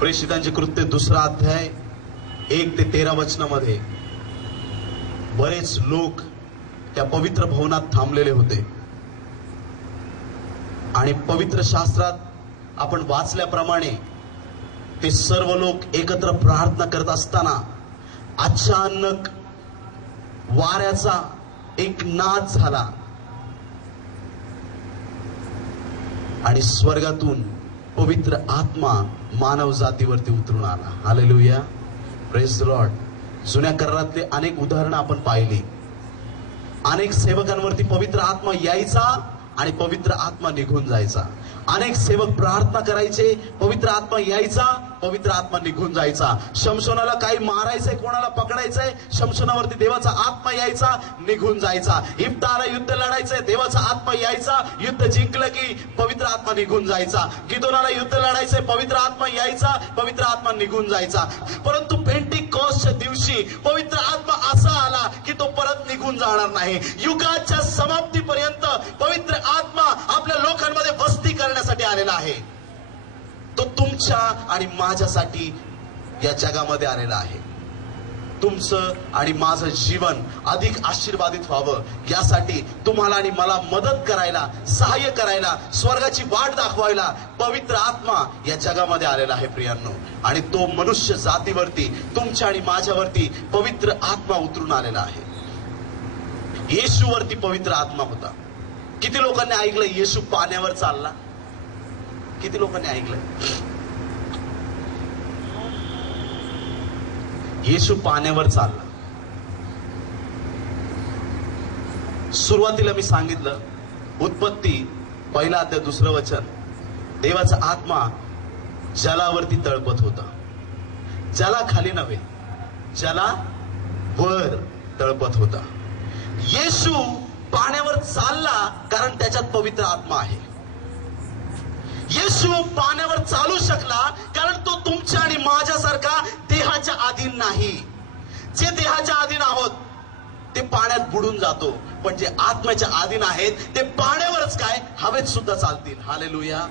प्रेषितांचे कृत्य 2 अध्याय 1 ते 13 वचनामध्ये बरेच लोक त्या पवित्र भवनात थांबलेले होते आणि पवित्र शास्त्रात आपण वाचल्याप्रमाणे ते सर्व लोक एकत्र प्रार्थना करत असताना अचानक वाऱ्याचा एक नाद झाला आणि स्वर्गातून पवित्र आत्मा मानव जातीवरती उतरून आला. Hallelujah, praise the Lord. जुन्या करारातले अनेक उदाहरणं आपण पाहिली. अनेक सेवकांवरती पवित्र आत्मा यायचा आणि पवित्र आत्मा निघून जायचा. अनेक सेवक प्रार्थना करायचे, पवित्र आत्मा यायचा, पवित्र आत्मा निघून जायचा. शमशोनाला काही मारायचंय, कोणाला पकडायचंय, शमशोनावरती देवाचा आत्मा यायचा, निघून जायचा. इफ्ताला युद्ध लढायचंय, देवाचा आत्मा यायचा, युद्ध जिंकलं की पवित्र आत्मा निघून जायचा. गिदोनाला युद्ध लढायचंय, पवित्र आत्मा यायचा, पवित्र आत्मा निघून जायचा. परंतु पेंटिकॉस्टच्या दिवशी पवित्र आत्मा असा आला की तो परत निघून जाणार नाही. युगाच्या समाप्तीपर्यंत पवित्र आत्मा आपल्या लोकांमध्ये वस्ती करण्यासाठी आलेला आहे. तो तुमच्या आणि माझ्यासाठी या जगामध्ये आलेला आहे. तुमचं आणि माझं जीवन अधिक आशीर्वादित व्हावं यासाठी तुम्हाला आणि मला मदत करायला, सहाय्य करायला, स्वर्गाची वाट दाखवायला पवित्र आत्मा या जगामध्ये आलेला आहे प्रियांनो. आणि तो मनुष्य जातीवरती, तुमच्या आणि माझ्यावरती पवित्र आत्मा उतरून आलेला आहे. येशूवरती पवित्र आत्मा होता. किती लोकांनी ऐकलं येशू पाण्यावर चालला? किती लोकांनी ऐकलं येशू पाण्यावर चालला? सुरुवातीला मी सांगितलं, उत्पत्ती 1 अध्याय 2 वचन, देवाचा आत्मा जलावरती तळपत होता. जला खाली नव्हे, जला वर तळपत होता. येशू पाण्यावर चालला कारण त्याच्यात पवित्र आत्मा आहे. येशू पाण्यावर चालू शकला कारण तो तुमच्या आणि माझ्यासारखा देहाच्या अधीन नाही. जे देहाच्या अधीन आहोत ते पाण्यात बुडून जातो, पण जे आत्म्याच्या अधीन आहेत ते पाण्यावरच काय, हवेत सुद्धा चालतील. हालेलुया.